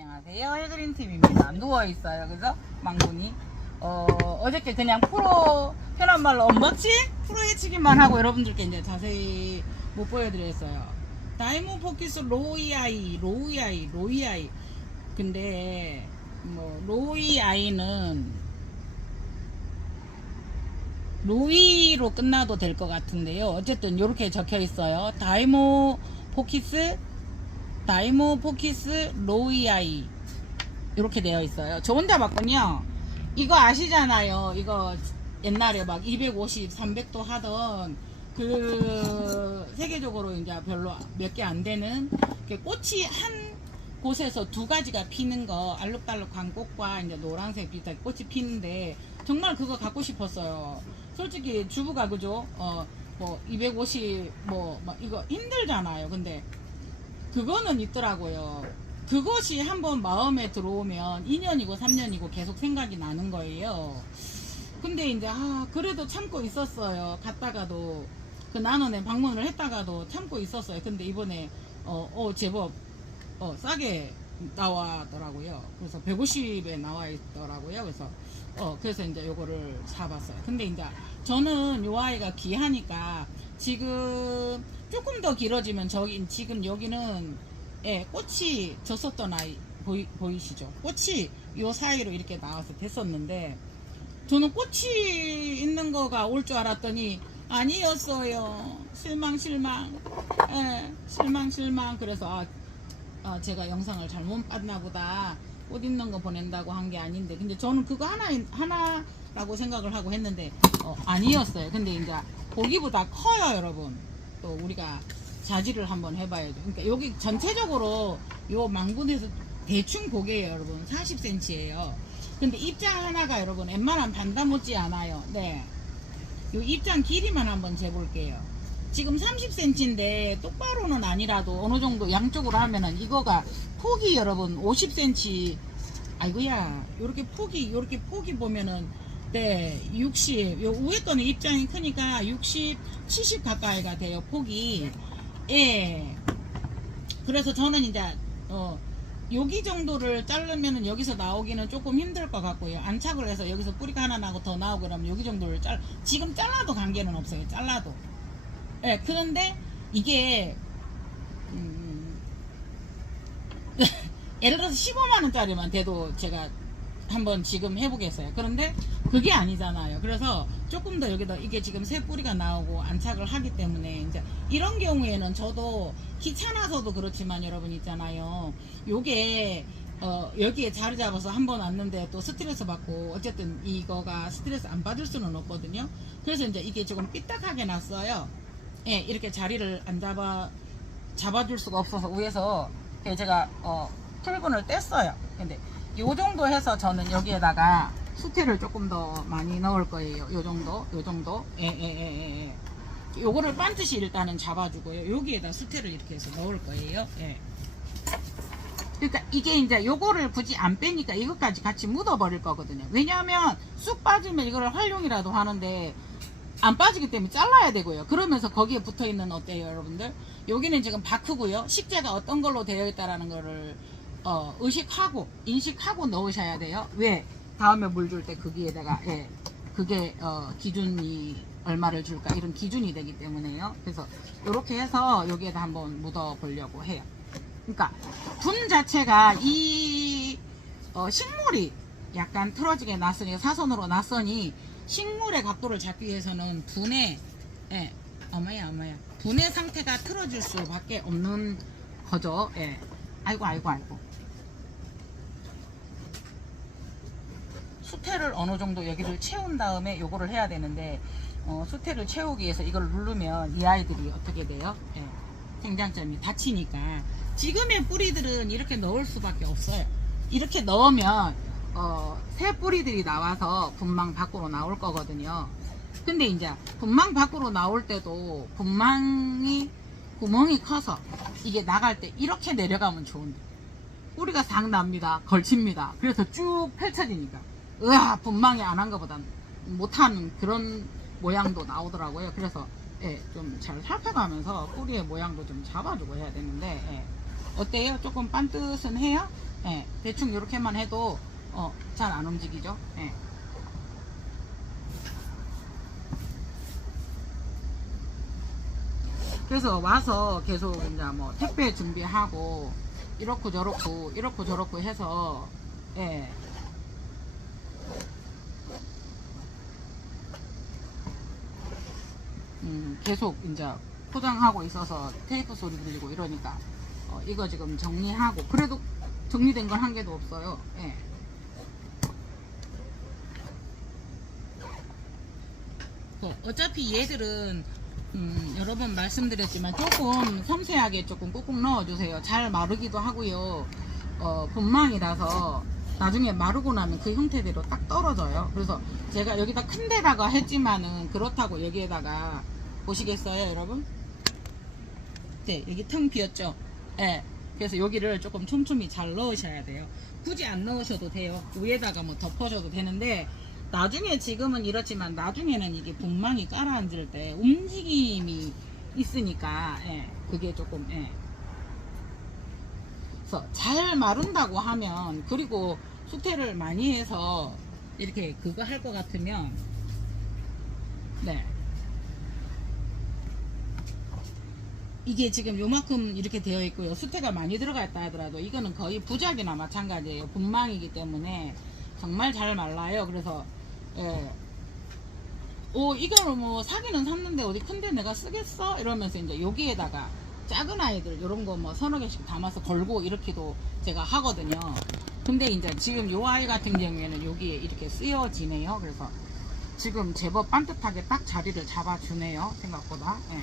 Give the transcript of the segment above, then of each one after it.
안녕하세요, 해그린팀입니다. 누워있어요. 그래서 망군이 어저께 그냥 프로, 편한 말로 언박싱? 프로 해치기만 하고 여러분들께 이제 자세히 못 보여드렸어요. 다이모 포키스 로이아이. 근데 뭐 로이아이는 로이로 끝나도 될 것 같은데요. 어쨌든 이렇게 적혀 있어요. 다이모 포키스 로이아이 이렇게 되어 있어요. 저 혼자 봤군요. 이거 아시잖아요. 이거 옛날에 막 250, 300도 하던 그 세계적으로 이제 별로 몇 개 안 되는 꽃이 한 곳에서 두 가지가 피는 거, 알록달록한 꽃과 이제 노란색 비슷하게 꽃이 피는데 정말 그거 갖고 싶었어요. 솔직히 주부가 그죠? 뭐 250 막 이거 힘들잖아요. 근데 그거는 있더라고요. 그것이 한번 마음에 들어오면 2년이고 3년이고 계속 생각이 나는 거예요. 근데 이제 그래도 참고 있었어요. 갔다가도 그 난원에 방문을 했다가도 참고 있었어요. 근데 이번에 제법 싸게 나왔더라고요. 그래서 150에 나와 있더라고요. 그래서 이제 요거를 사봤어요. 근데 이제 저는 요 아이가 귀하니까 지금 조금 더 길어지면 지금 여기는 꽃이 졌었던 아이 보이시죠? 꽃이 요 사이로 이렇게 나와서 됐었는데 저는 꽃이 있는 거가 올 줄 알았더니 아니었어요. 실망. 그래서 제가 영상을 잘못 봤나 보다. 꽃 있는 거 보낸다고 한 게 아닌데, 근데 저는 그거 하나라고 생각을 하고 했는데 아니었어요. 근데 이제 보기보다 커요, 여러분. 또 우리가 자질을 한번 해봐야죠. 그러니까 여기 전체적으로 요 망군에서 대충 보게요, 여러분. 40cm예요. 근데 입장 하나가 여러분 웬만한 반다 못지 않아요. 네. 요 입장 길이만 한번 재볼게요. 지금 30cm인데 똑바로는 아니라도 어느 정도 양쪽으로 하면은 이거가 폭이 여러분 50cm. 아이고야, 요렇게 폭이 보면은 60. 요 위에 거는 입장이 크니까 60, 70 가까이가 돼요, 폭이. 예. 그래서 저는 이제 여기 정도를 자르면은 여기서 나오기는 조금 힘들 것 같고요. 안착을 해서 여기서 뿌리가 하나 나고 더 나오고 그러면 여기 정도를 지금 잘라도 관계는 없어요. 잘라도. 예. 그런데 이게 예를 들어서 15만원짜리만 돼도 제가 한번 지금 해보겠어요. 그런데 그게 아니잖아요. 그래서 조금 더 여기다 이게 지금 새 뿌리가 나오고 안착을 하기 때문에 이제 이런 경우에는 저도 귀찮아서도 그렇지만 여러분 있잖아요. 요게 여기에 자리 잡아서 한번 왔는데 또 스트레스 받고 어쨌든 이거가 스트레스 안 받을 수는 없거든요. 그래서 이제 이게 조금 삐딱하게 났어요. 예, 이렇게 자리를 안 잡아줄 수가 없어서 위에서 제가 풀분을 뗐어요. 근데 요 정도 해서 저는 여기에다가 수태를 조금 더 많이 넣을 거예요. 요 정도. 예. 요거를 반드시 일단은 잡아주고요. 여기에다 수태를 이렇게 해서 넣을 거예요. 예. 그러니까 이게 이제 요거를 굳이 안 빼니까 이것까지 같이 묻어버릴 거거든요. 왜냐하면 쑥 빠지면 이거를 활용이라도 하는데 안 빠지기 때문에 잘라야 되고요. 그러면서 거기에 붙어있는 어때요, 여러분들? 여기는 지금 바크고요. 식재가 어떤 걸로 되어 있다라는 거를 인식하고 넣으셔야 돼요. 왜? 다음에 물 줄 때 거기에다가 그게 기준이 얼마를 줄까 이런 기준이 되기 때문에요. 그래서 이렇게 해서 여기에다 한번 묻어 보려고 해요. 그러니까 분 자체가 이 식물이 약간 틀어지게 났으니 사선으로 났으니 식물의 각도를 잡기 위해서는 분의 분의 상태가 틀어질 수밖에 없는 거죠. 예. 아이고. 수태를 어느 정도 여기를 채운 다음에 요거를 해야 되는데 수태를 채우기 위해서 이걸 누르면 이 아이들이 어떻게 돼요? 예. 생장점이 다치니까 지금의 뿌리들은 이렇게 넣을 수밖에 없어요. 이렇게 넣으면 새 뿌리들이 나와서 분망 밖으로 나올 거거든요. 근데 이제 분망 밖으로 나올 때도 분망이 구멍이 커서 이게 나갈 때 이렇게 내려가면 좋은데 뿌리가 싹 납니다. 걸칩니다. 그래서 쭉 펼쳐지니까 분망이 안 한 것보다 못한 그런 모양도 나오더라고요. 그래서 좀 잘 살펴가면서 뿌리의 모양도 좀 잡아주고 해야 되는데 어때요? 조금 빤뜻은 해요? 예, 대충 이렇게만 해도 잘 안 움직이죠. 예. 그래서 와서 계속 이제 뭐 택배 준비하고 이렇고 저렇고 해서 예. 계속 이제 포장하고 있어서 테이프 소리 들리고 이러니까 이거 지금 정리하고 그래도 정리된 건 한 개도 없어요. 예. 어차피 얘들은 여러 번 말씀드렸지만 조금 섬세하게 조금 꾹꾹 넣어주세요. 잘 마르기도 하고요. 분망이라서 나중에 마르고 나면 그 형태대로 딱 떨어져요. 그래서 제가 여기다 큰 데다가 했지만은 그렇다고 여기에다가 보시겠어요, 여러분? 네, 여기 텅 비었죠? 네. 그래서 여기를 조금 촘촘히 잘 넣으셔야 돼요. 굳이 안 넣으셔도 돼요. 위에다가 뭐 덮어줘도 되는데 나중에 지금은 이렇지만 나중에는 이게 분망이 깔아앉을 때 움직임이 있으니까 예, 그게 조금 예. 그래서 잘 마른다고 하면 그리고 수태를 많이 해서 이렇게 그거 할 것 같으면 네 이게 지금 요만큼 이렇게 되어 있고요. 수태가 많이 들어가 있다 하더라도 이거는 거의 부작이나 마찬가지예요. 분망이기 때문에 정말 잘 말라요. 그래서 예. 이거를 뭐 사기는 샀는데 어디 큰데 내가 쓰겠어? 이러면서 이제 여기에다가 작은 아이들 이런 거 뭐 서너 개씩 담아서 걸고 이렇게도 제가 하거든요. 근데 이제 지금 요 아이 같은 경우에는 여기에 이렇게 쓰여지네요. 그래서 지금 제법 반듯하게 딱 자리를 잡아주네요. 생각보다. 예.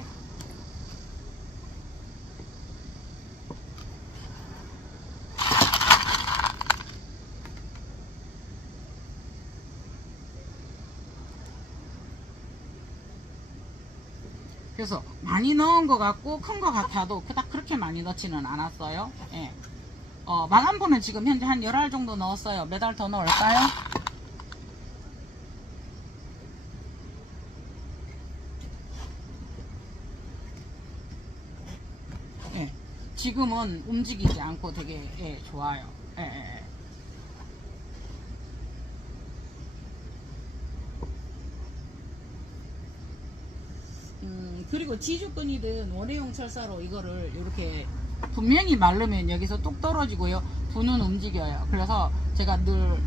그래서 많이 넣은 것 같고 큰 것 같아도 그닥 그렇게 많이 넣지는 않았어요. 예. 마감포는 지금 현재 한 10알 정도 넣었어요. 몇 알 더 넣을까요? 예. 지금은 움직이지 않고 되게 예, 좋아요. 예, 예, 예. 그리고 지주끈이든 원예용 철사로 이거를 이렇게 분명히 마르면 여기서 뚝 떨어지고요. 분은 움직여요. 그래서 제가 늘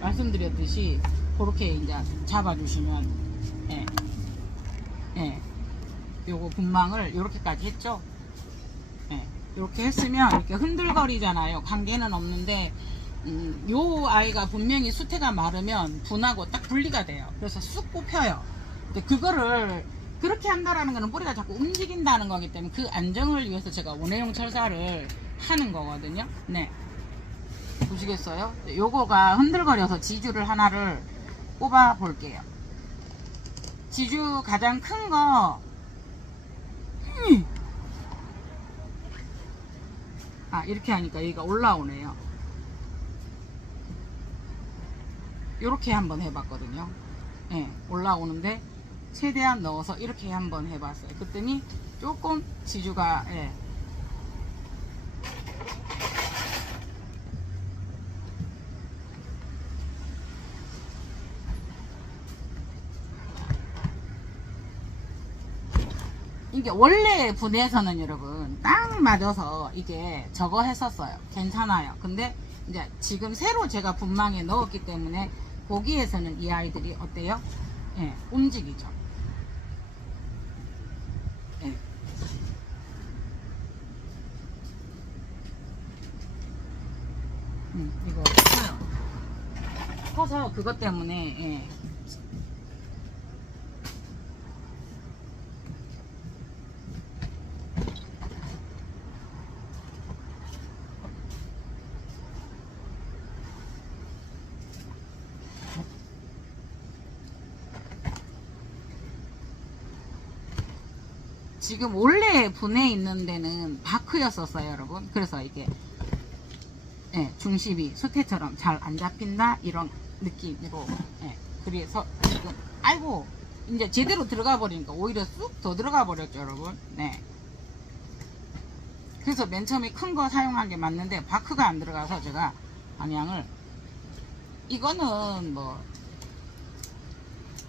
말씀드렸듯이 그렇게 이제 잡아주시면 예, 예, 요거 분망을 이렇게까지 했죠. 예, 이렇게 했으면 이렇게 흔들거리잖아요. 관계는 없는데 요 아이가 분명히 수태가 마르면 분하고 딱 분리가 돼요. 그래서 쑥 뽑혀요. 근데 그거를 그렇게 한다라는 거는 뿌리가 자꾸 움직인다는 거기 때문에 그 안정을 위해서 제가 원예용 철사를 하는 거거든요. 네. 보시겠어요? 요거가 흔들거려서 지주를 하나를 뽑아 볼게요. 지주 가장 큰 거, 이렇게 하니까 여기가 올라오네요. 요렇게 한번 해봤거든요. 네, 올라오는데 최대한 넣어서 이렇게 한번 해봤어요. 그랬더니 조금 지주가 예. 이게 원래 분해에서는 여러분 딱 맞아서 이게 저거 했었어요. 괜찮아요. 근데 이제 지금 새로 제가 분망에 넣었기 때문에 거기에서는 이 아이들이 어때요? 예, 움직이죠. 예. 이거 커요. 커서 그것 때문에 예. 지금 원래 분해 있는 데는 바크였었어요, 여러분. 그래서 이게 예, 중심이 수태처럼 잘 안 잡힌다 이런 느낌으로 예, 그래서 지금 아이고 이제 제대로 들어가 버리니까 오히려 쑥 더 들어가 버렸죠, 여러분. 네. 그래서 맨 처음에 큰 거 사용한 게 맞는데 바크가 안 들어가서 제가 방향을, 이거는 뭐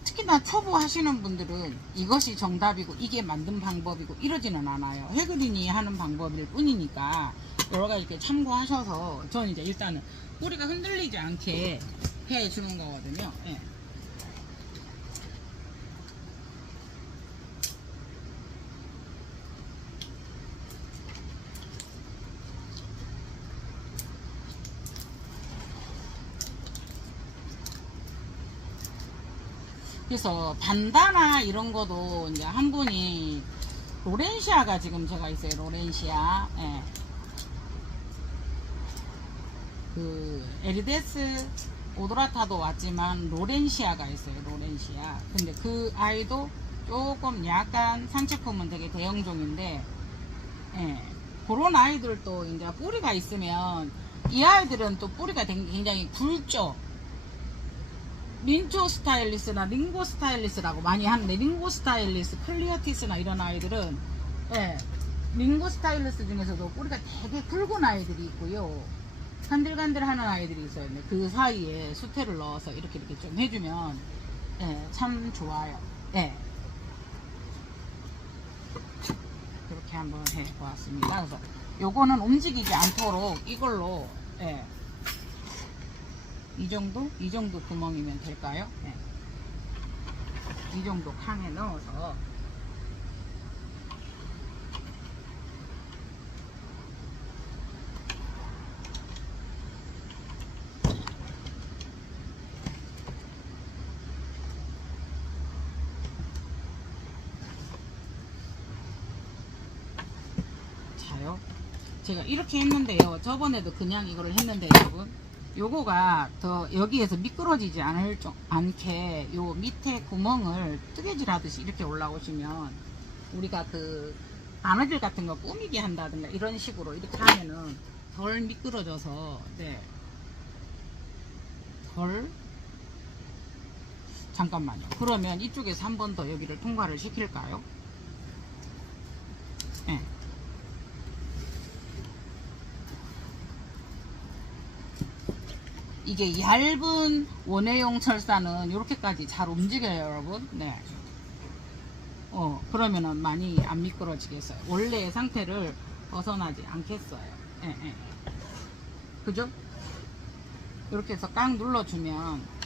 특히나 초보 하시는 분들은 이것이 정답이고 이게 만든 방법이고 이러지는 않아요. 해그린이 하는 방법일 뿐이니까 여러가지 이렇게 참고하셔서, 저는 이제 일단은 뿌리가 흔들리지 않게 해주는 거거든요. 예. 그래서 반다나 이런 거도 이제 한 분이, 로렌시아가 지금 제가 있어요. 로렌시아. 예. 그 에리데스 오도라타도 왔지만 로렌시아가 있어요. 로렌시아. 근데 그 아이도 조금 약간 산책품은 되게 대형종인데, 예. 그런 아이들도 이제 뿌리가 있으면, 이 아이들은 또 뿌리가 굉장히 굵죠. 민초 스타일리스나 링고 스타일리스라고 많이 하는데, 링고 스타일리스, 클리어티스나 이런 아이들은, 예, 링고 스타일리스 중에서도 뿌리가 되게 굵은 아이들이 있고요. 간들간들 하는 아이들이 있어요. 근데 그 사이에 수태를 넣어서 이렇게 좀 해주면, 예, 참 좋아요. 예. 그렇게 한번 해보았습니다. 그래서 요거는 움직이지 않도록 이걸로, 예, 이 정도 구멍이면 될까요? 네. 이 정도 칸에 넣어서 자요. 제가 이렇게 했는데요. 저번에도 그냥 이거를 했는데 여러분, 요거가 더 여기에서 미끄러지지 않게 요 밑에 구멍을 뜨개질 하듯이 이렇게 올라오시면, 우리가 그 바느질 같은 거 꾸미게 한다든가 이런 식으로 이렇게 하면은 덜 미끄러져서, 네, 잠깐만요. 그러면 이쪽에서 한 번 더 여기를 통과를 시킬까요? 네. 이게 얇은 원회용 철사는 이렇게까지 잘 움직여요, 여러분. 네. 그러면은 많이 안 미끄러지겠어요. 원래의 상태를 벗어나지 않겠어요. 예, 예. 그죠? 이렇게 해서 깡 눌러주면,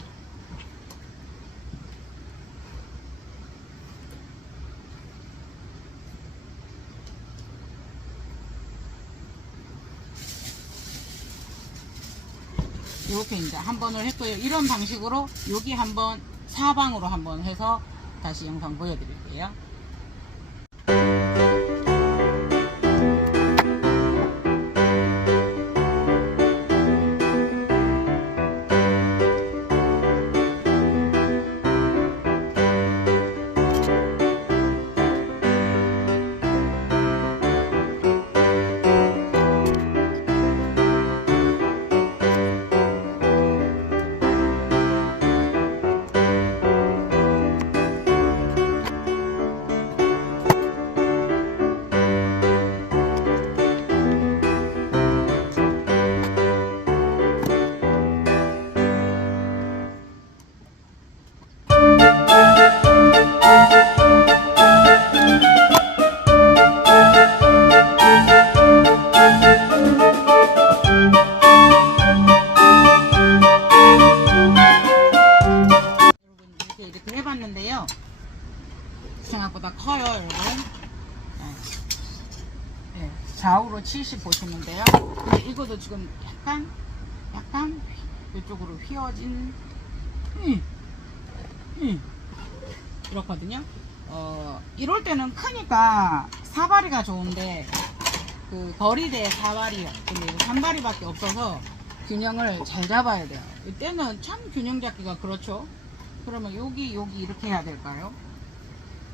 이렇게 이제 한 번을 했고요. 이런 방식으로 여기 한번 사방으로 한번 해서 다시 영상 보여드릴게요. 이렇게 해봤는데요. 생각보다 커요, 여러분. 네. 네, 좌우로 70 보시면 돼요. 근데 이것도 지금 약간 이쪽으로 휘어진, 이렇거든요. 이럴 때는 크니까 사발이가 좋은데, 그 거리대 사발이요. 근데 산발이밖에 없어서 균형을 잘 잡아야 돼요. 이때는 참 균형 잡기가 그렇죠. 그러면 여기 이렇게 해야 될까요?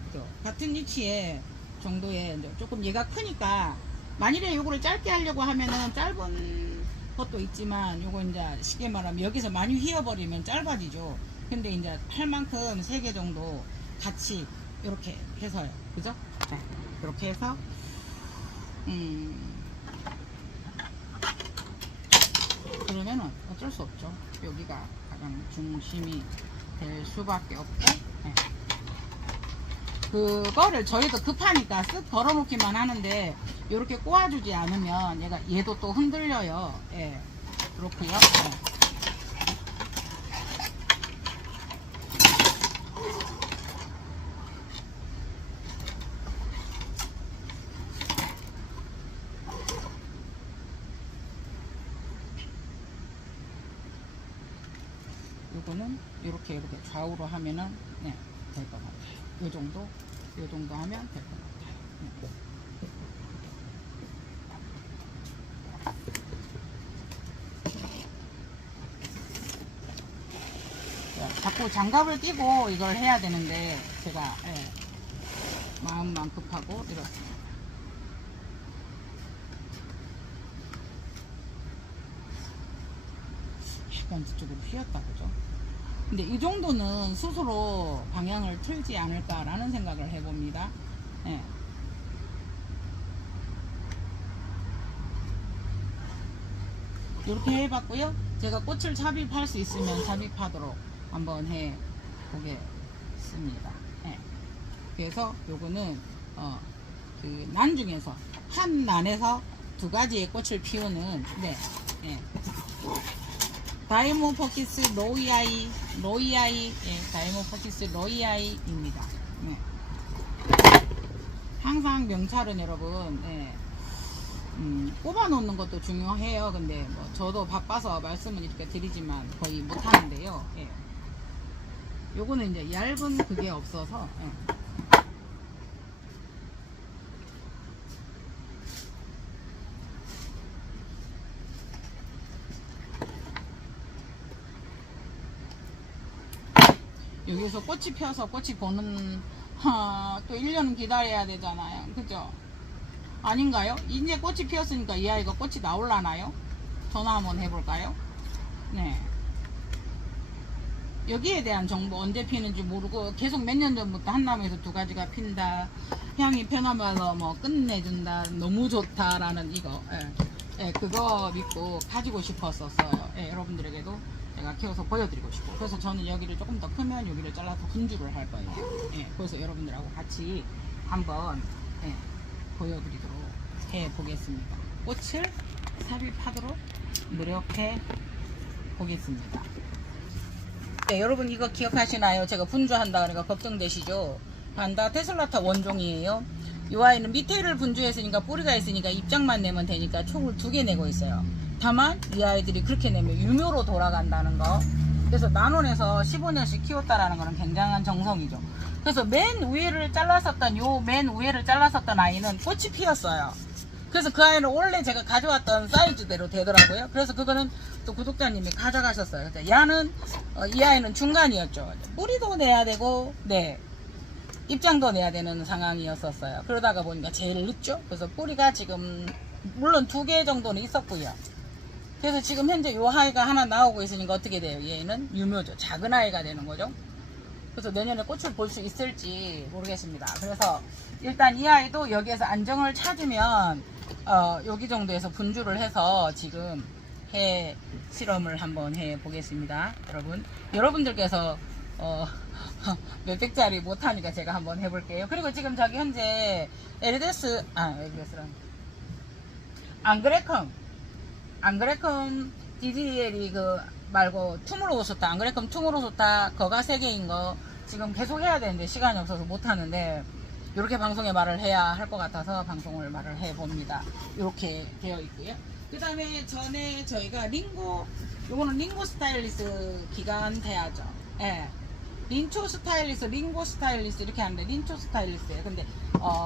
그죠? 같은 위치에 정도의, 이제 조금 얘가 크니까, 만일에 요거를 짧게 하려고 하면은 짧은 것도 있지만, 요거 이제 쉽게 말하면 여기서 많이 휘어버리면 짧아지죠. 근데 이제 할 만큼 3개 정도 같이 이렇게 해서요. 그죠? 네. 이렇게 해서 그러면은 어쩔 수 없죠. 여기가 가장 중심이 될 수밖에 없고, 네. 그거를 저희도 급하니까 쓱 걸어놓기만 하는데 이렇게 꼬아주지 않으면 얘도 또 흔들려요. 예. 그렇고요. 네. 요거는 이렇게 좌우로 하면은 네, 될 것 같아요. 요 정도 하면 될 것 같아요. 네. 자꾸 장갑을 끼고 이걸 해야 되는데 제가 마음만 급하고 이렇습니다. 약간 뒤쪽으로 휘었다 그죠? 근데 이 정도는 스스로 방향을 틀지 않을까라는 생각을 해봅니다. 예. 이렇게 해봤고요. 제가 꽃을 삽입할 수 있으면 삽입하도록 한번 해보겠습니다. 예. 그래서 요거는 그 난 중에서 한 난에서 두 가지의 꽃을 피우는 다이모포키스 로이아이 다이모포키스 로이아이입니다. 네. 항상 명찰은 여러분 꼽아 놓는 것도 중요해요. 근데 뭐 저도 바빠서 말씀은 이렇게 드리지만 거의 못 하는데요. 예. 요거는 이제 얇은 그게 없어서 여기서 꽃이 펴서 꽃이 보는 또 1년은 기다려야 되잖아요. 그죠? 아닌가요? 이제 꽃이 피었으니까 이 아이가 꽃이 나올라나요? 전화 한번 해볼까요? 네. 여기에 대한 정보 언제 피는지 모르고 계속 몇 년 전부터 한남에서 두 가지가 핀다. 향이 편하면서 뭐 끝내준다. 너무 좋다라는 이거. 그거 믿고 가지고 싶었었어요. 여러분들에게도 제가 키워서 보여드리고 싶고. 그래서 저는 여기를 조금 더 크면 여기를 잘라서 분주를 할 거예요. 그래서 여러분들하고 같이 한번 보여드리도록 해보겠습니다. 꽃을 삽입하도록 노력해 보겠습니다. 네, 여러분 이거 기억하시나요? 제가 분주한다 그러니까 걱정되시죠? 반다 테슬라타 원종이에요. 이 아이는 밑에를 분주했으니까 뿌리가 있으니까 입장만 내면 되니까 총을 2개 내고 있어요. 다만 이 아이들이 그렇게 내면 유묘로 돌아간다는 거. 그래서 난원에서 15년씩 키웠다라는 거는 굉장한 정성이죠. 그래서 맨 위에를 잘랐었던 아이는 꽃이 피었어요. 그래서 그 아이는 원래 제가 가져왔던 사이즈대로 되더라고요. 그래서 그거는 또 구독자님이 가져가셨어요. 얘는 이 아이는 중간이었죠. 뿌리도 내야 되고 입장도 내야 되는 상황이었었어요. 그러다가 보니까 제일 늦죠. 그래서 뿌리가 지금 물론 2개 정도는 있었고요. 그래서 지금 현재 요 아이가 하나 나오고 있으니까 어떻게 돼요? 얘는 유묘죠. 작은 아이가 되는 거죠. 그래서 내년에 꽃을 볼 수 있을지 모르겠습니다. 그래서 일단 이 아이도 여기에서 안정을 찾으면 여기 정도에서 분주를 해서 지금 실험을 한번 해 보겠습니다. 여러분들께서 몇백짜리 못하니까 제가 한번 해볼게요. 그리고 지금 저기 현재 에르데스랑 앙그레컴 DDL이 말고 투무로우소타, 앙그레컴 투무로우소타 거가 3개인 거 지금 계속 해야 되는데 시간이 없어서 못하는데 이렇게 방송에 말을 해야 할 것 같아서 방송을 말을 해봅니다. 이렇게 되어 있고요. 그 다음에 전에 저희가 요거는 링고 스타일리스 기간 돼야죠. 린초 스타일리스, 링고 스타일리스 이렇게 하는데 린초 스타일리스예요. 근데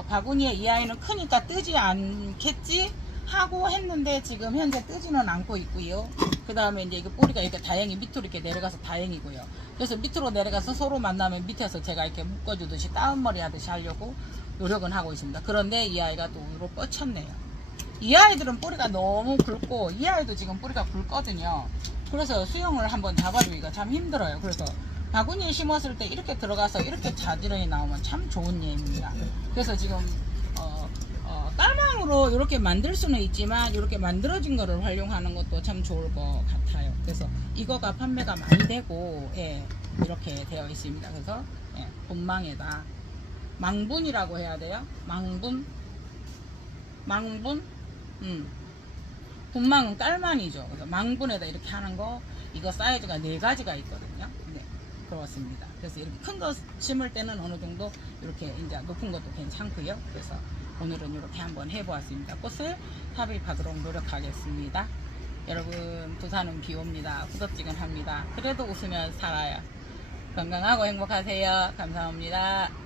바구니에 이 아이는 크니까 뜨지 않겠지 하고 했는데 지금 현재 뜨지는 않고 있고요. 그 다음에 이제 이거 뿌리가 이렇게 다행히 밑으로 이렇게 내려가서 다행이고요. 그래서 밑으로 내려가서 서로 만나면 밑에서 제가 이렇게 묶어주듯이 다운머리 하듯이 하려고 노력은 하고 있습니다. 그런데 이 아이가 또 위로 뻗쳤네요. 이 아이들은 뿌리가 너무 굵고 이 아이도 지금 뿌리가 굵거든요. 그래서 수영을 한번 잡아주기가 참 힘들어요. 그래서 바구니에 심었을 때 이렇게 들어가서 이렇게 자지런히 나오면 참 좋은 예입니다. 그래서 지금 깔망으로 이렇게 만들 수는 있지만 이렇게 만들어진 거를 활용하는 것도 참 좋을 것 같아요. 그래서 이거가 판매가 많이 되고 예, 이렇게 되어 있습니다. 그래서 예, 본망에다 망분이라고 해야 돼요. 망분 본망은 깔망이죠. 그래서 망분에다 이렇게 하는 거 이거 사이즈가 4가지가 있거든요. 네, 그렇습니다. 그래서 이렇게 큰 거 심을 때는 어느 정도 이렇게 이제 높은 것도 괜찮고요. 그래서 오늘은 이렇게 한번 해보았습니다. 꽃을 삽입하도록 노력하겠습니다. 여러분 부산은 비 옵니다. 후덥지근합니다. 그래도 웃으면 살아요. 건강하고 행복하세요. 감사합니다.